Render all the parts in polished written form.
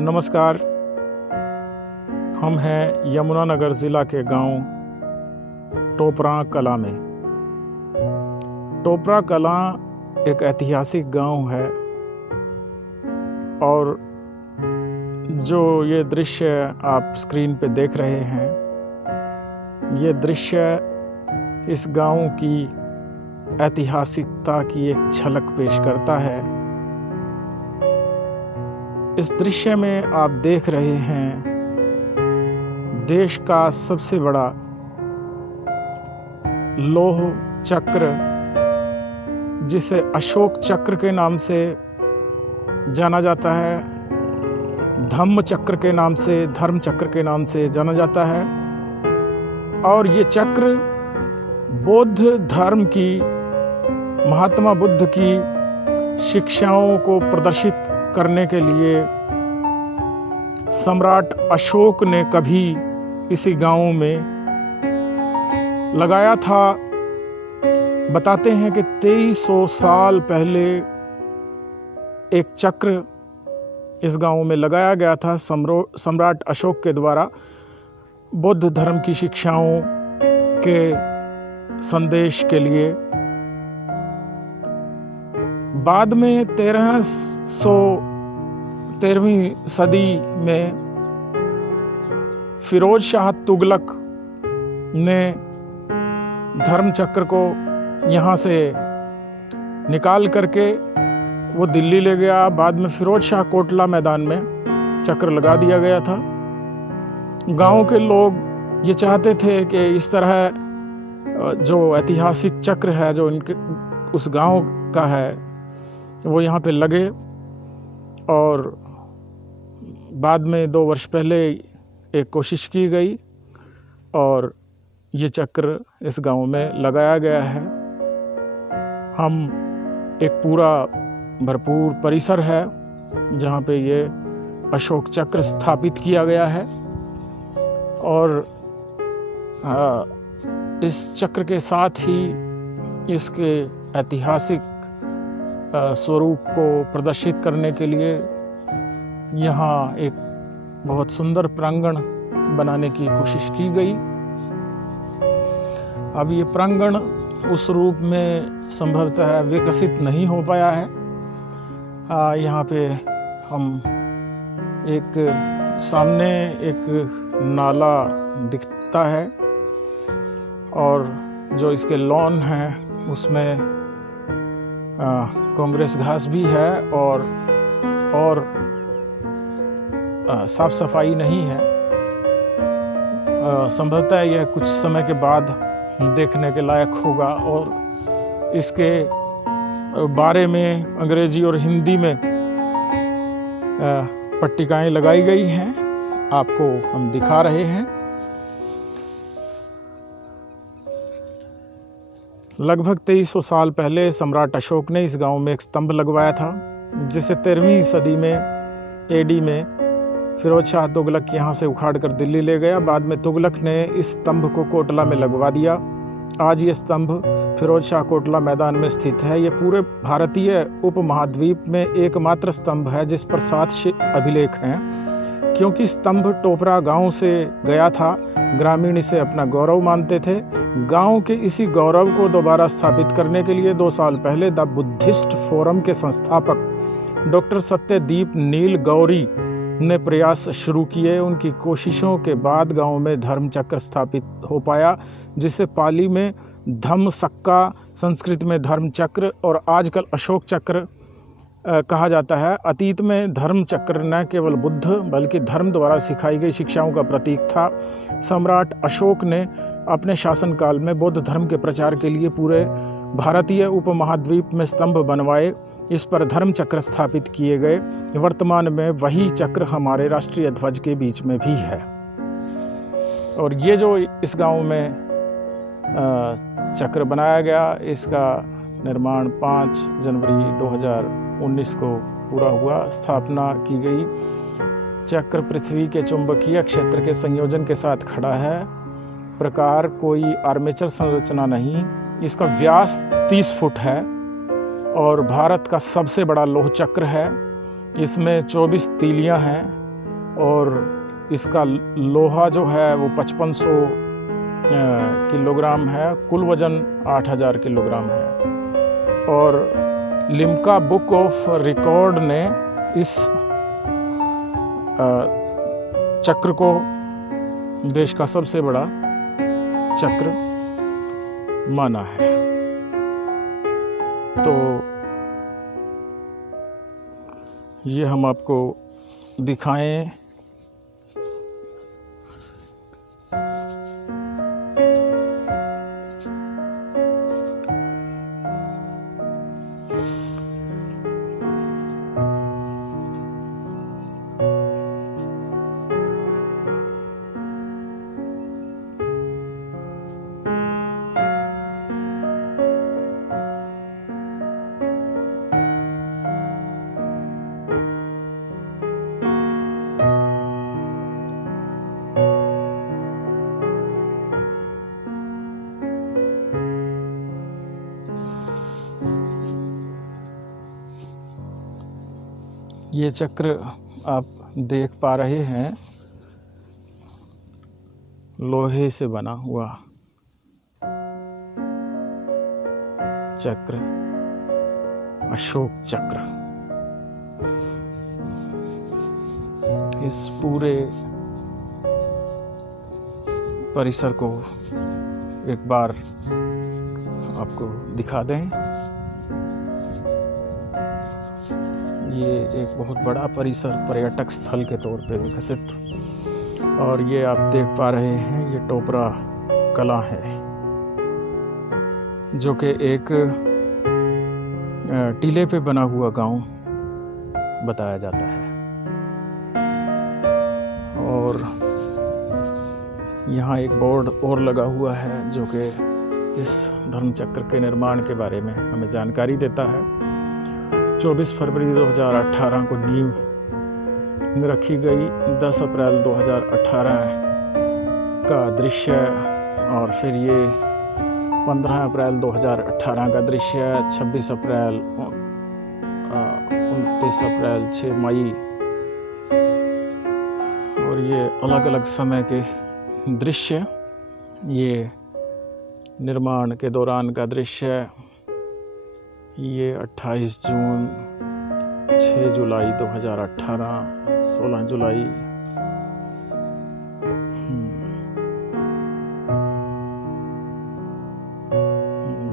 नमस्कार। हम हैं यमुनानगर ज़िला के गांव टोपरा कलां में। टोपरा कलां एक ऐतिहासिक गांव है और जो ये दृश्य आप स्क्रीन पे देख रहे हैं, ये दृश्य इस गांव की ऐतिहासिकता की एक झलक पेश करता है। इस दृश्य में आप देख रहे हैं देश का सबसे बड़ा लौह चक्र, जिसे अशोक चक्र के नाम से जाना जाता है, धम्म चक्र के नाम से, धर्म चक्र के नाम से जाना जाता है। और ये चक्र बौद्ध धर्म की, महात्मा बुद्ध की शिक्षाओं को प्रदर्शित करने के लिए सम्राट अशोक ने कभी इसी गांव में लगाया था। बताते हैं कि 2300 साल पहले एक चक्र इस गांव में लगाया गया था सम्राट अशोक के द्वारा बौद्ध धर्म की शिक्षाओं के संदेश के लिए। बाद में 13वीं सदी में फिरोज शाह तुगलक ने धर्म चक्र को यहाँ से निकाल करके वो दिल्ली ले गया। बाद में फिरोज शाह कोटला मैदान में चक्र लगा दिया गया था। गांव के लोग ये चाहते थे कि इस तरह जो ऐतिहासिक चक्र है जो इनके उस गांव का है वो यहाँ पे लगे। और बाद में 2 वर्ष पहले एक कोशिश की गई और ये चक्र इस गांव में लगाया गया है। हम एक पूरा भरपूर परिसर है जहाँ पे ये अशोक चक्र स्थापित किया गया है और इस चक्र के साथ ही इसके ऐतिहासिक स्वरूप को प्रदर्शित करने के लिए यहाँ एक बहुत सुंदर प्रांगण बनाने की कोशिश की गई। अब ये प्रांगण उस रूप में संभवतः विकसित नहीं हो पाया है। यहाँ पे हम एक सामने एक नाला दिखता है और जो इसके लॉन हैं उसमें कांग्रेस घास भी है और साफ सफाई नहीं है। संभवतः यह कुछ समय के बाद देखने के लायक होगा और इसके बारे में अंग्रेजी और हिंदी में पट्टिकाएं लगाई गई हैं, आपको हम दिखा रहे हैं। लगभग 2300 साल पहले सम्राट अशोक ने इस गांव में एक स्तंभ लगवाया था, जिसे 13वीं सदी में एडी में फिरोज शाह तुगलक यहाँ से उखाड़ कर दिल्ली ले गया। बाद में तुगलक ने इस स्तंभ को कोटला में लगवा दिया। आज ये स्तंभ फिरोज शाह कोटला मैदान में स्थित है। ये पूरे भारतीय उपमहाद्वीप में एकमात्र स्तंभ है जिस पर 7 अभिलेख हैं। क्योंकि स्तंभ टोपरा गांव से गया था, ग्रामीण इसे अपना गौरव मानते थे। गांव के इसी गौरव को दोबारा स्थापित करने के लिए 2 साल पहले द बुद्धिस्ट फोरम के संस्थापक डॉक्टर सत्यदीप नील गौरी ने प्रयास शुरू किए। उनकी कोशिशों के बाद गांव में धर्म चक्र स्थापित हो पाया, जिसे पाली में धम्म सक्का, संस्कृत में धर्म चक्र और आजकल अशोक चक्र कहा जाता है। अतीत में धर्म चक्र न केवल बुद्ध बल्कि धर्म द्वारा सिखाई गई शिक्षाओं का प्रतीक था। सम्राट अशोक ने अपने शासनकाल में बौद्ध धर्म के प्रचार के लिए पूरे भारतीय उपमहाद्वीप में स्तंभ बनवाए, इस पर धर्म चक्र स्थापित किए गए। वर्तमान में वही चक्र हमारे राष्ट्रीय ध्वज के बीच में भी है। और ये जो इस गांव में चक्र बनाया गया, इसका निर्माण 5 जनवरी 2019 को पूरा हुआ, स्थापना की गई। चक्र पृथ्वी के चुंबकीय क्षेत्र के संयोजन के साथ खड़ा है। प्रकार कोई आर्मेचर संरचना नहीं। इसका व्यास 30 फुट है और भारत का सबसे बड़ा लौह चक्र है। इसमें 24 तीलियां हैं और इसका लोहा जो है वो 5500 किलोग्राम है, कुल वज़न 8000 किलोग्राम है। और लिम्का बुक ऑफ रिकॉर्ड ने इस चक्र को देश का सबसे बड़ा चक्र माना है। तो ये हम आपको दिखाएं। ये चक्र आप देख पा रहे हैं, लोहे से बना हुआ चक्र, अशोक चक्र। इस पूरे परिसर को एक बार आपको दिखा दें। ये एक बहुत बड़ा परिसर पर्यटक स्थल के तौर पे विकसित, और ये आप देख पा रहे हैं, ये टोपरा कला है जो कि एक टीले पे बना हुआ गांव बताया जाता है। और यहाँ एक बोर्ड और लगा हुआ है जो कि इस धर्मचक्र के निर्माण के बारे में हमें जानकारी देता है। 24 फरवरी 2018 को नींव रखी गई, 10 अप्रैल 2018 का दृश्य, और फिर ये 15 अप्रैल 2018 का दृश्य, 26 अप्रैल, 29 अप्रैल, 6 मई, और ये अलग अलग समय के दृश्य, ये निर्माण के दौरान का दृश्य, ये 28 जून, 6 जुलाई 2018, 16 जुलाई,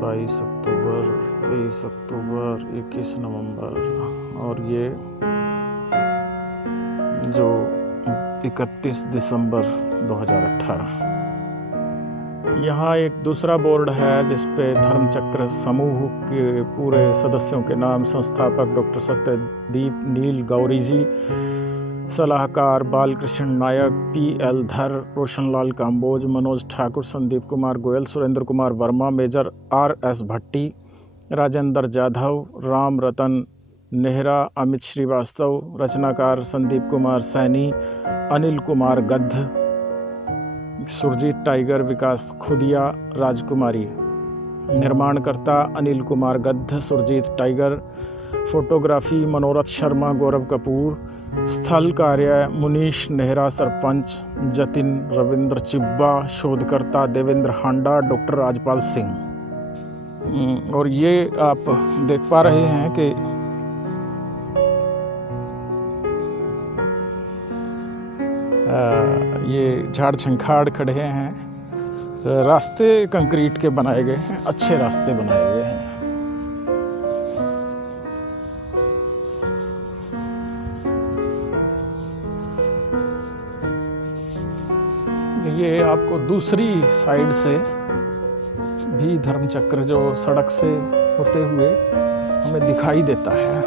22 अक्टूबर, 23 अक्टूबर, 21 नवंबर, और ये जो 31 दिसंबर 2018। यहाँ एक दूसरा बोर्ड है जिस पे धर्मचक्र समूह के पूरे सदस्यों के नाम, संस्थापक डॉक्टर सत्यदीप नील गौरी जी, सलाहकार बालकृष्ण नायक, PL धर, रोशनलाल काम्बोज, मनोज ठाकुर, संदीप कुमार गोयल, सुरेंद्र कुमार वर्मा, मेजर RS भट्टी, राजेंद्र जाधव, राम रतन नेहरा, अमित श्रीवास्तव, रचनाकार संदीप कुमार सैनी, अनिल कुमार गद्ध, सुरजीत टाइगर, विकास खुदिया, राजकुमारी। निर्माणकर्ता अनिल कुमार गद्ध, सुरजीत टाइगर। फोटोग्राफी मनोरथ शर्मा, गौरव कपूर। स्थल कार्य मुनीश नेहरा, सरपंच जतिन रविंद्र चिब्बा, शोधकर्ता देवेंद्र हांडा, डॉक्टर राजपाल सिंह। और ये आप देख पा रहे हैं कि ये झाड़ झंखाड़ खड़े हैं। रास्ते कंक्रीट के बनाए गए हैं, अच्छे रास्ते बनाए गए हैं। ये आपको दूसरी साइड से भी धर्मचक्र जो सड़क से होते हुए हमें दिखाई देता है।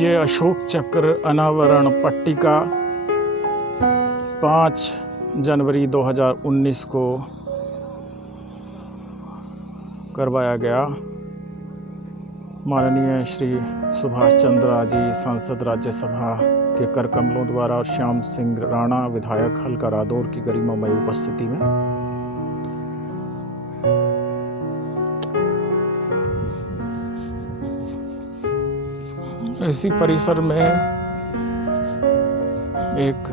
ये अशोक चक्र अनावरण पट्टिका 5 जनवरी 2019 को करवाया गया। माननीय श्री सुभाष चंद्र जी, सांसद राज्यसभा के कर कमलों द्वारा, और श्याम सिंह राणा, विधायक हल्का रादौर की गरिमामय उपस्थिति में। इसी परिसर में एक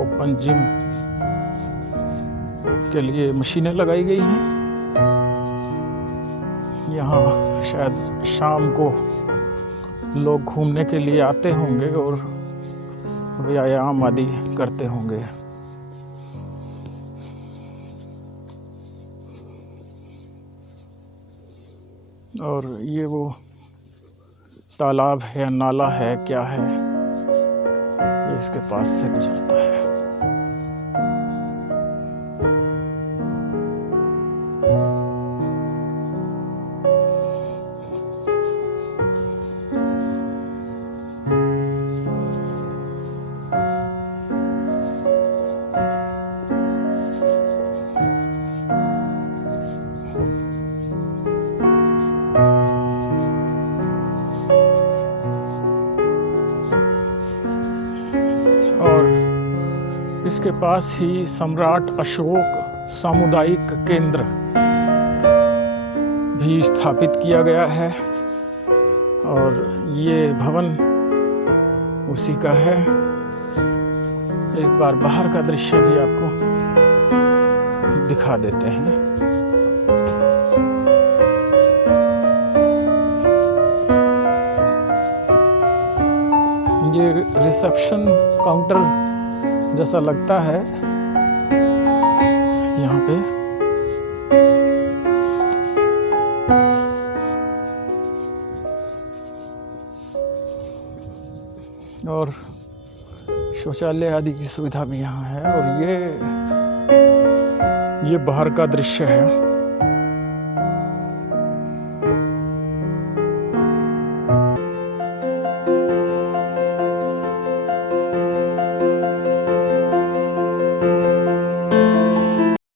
ओपन जिम के लिए मशीनें लगाई गई हैं। यहाँ शायद शाम को लोग घूमने के लिए आते होंगे और व्यायाम आदि करते होंगे। और ये वो तालाब है या नाला है, क्या है, ये इसके पास से गुजरता है। इसके पास ही सम्राट अशोक सामुदायिक केंद्र भी स्थापित किया गया है और ये भवन उसी का है। एक बार बाहर का दृश्य भी आपको दिखा देते हैं। ये रिसेप्शन काउंटर जैसा लगता है यहाँ पे। और शौचालय आदि की सुविधा भी यहाँ है। और ये बाहर का दृश्य है।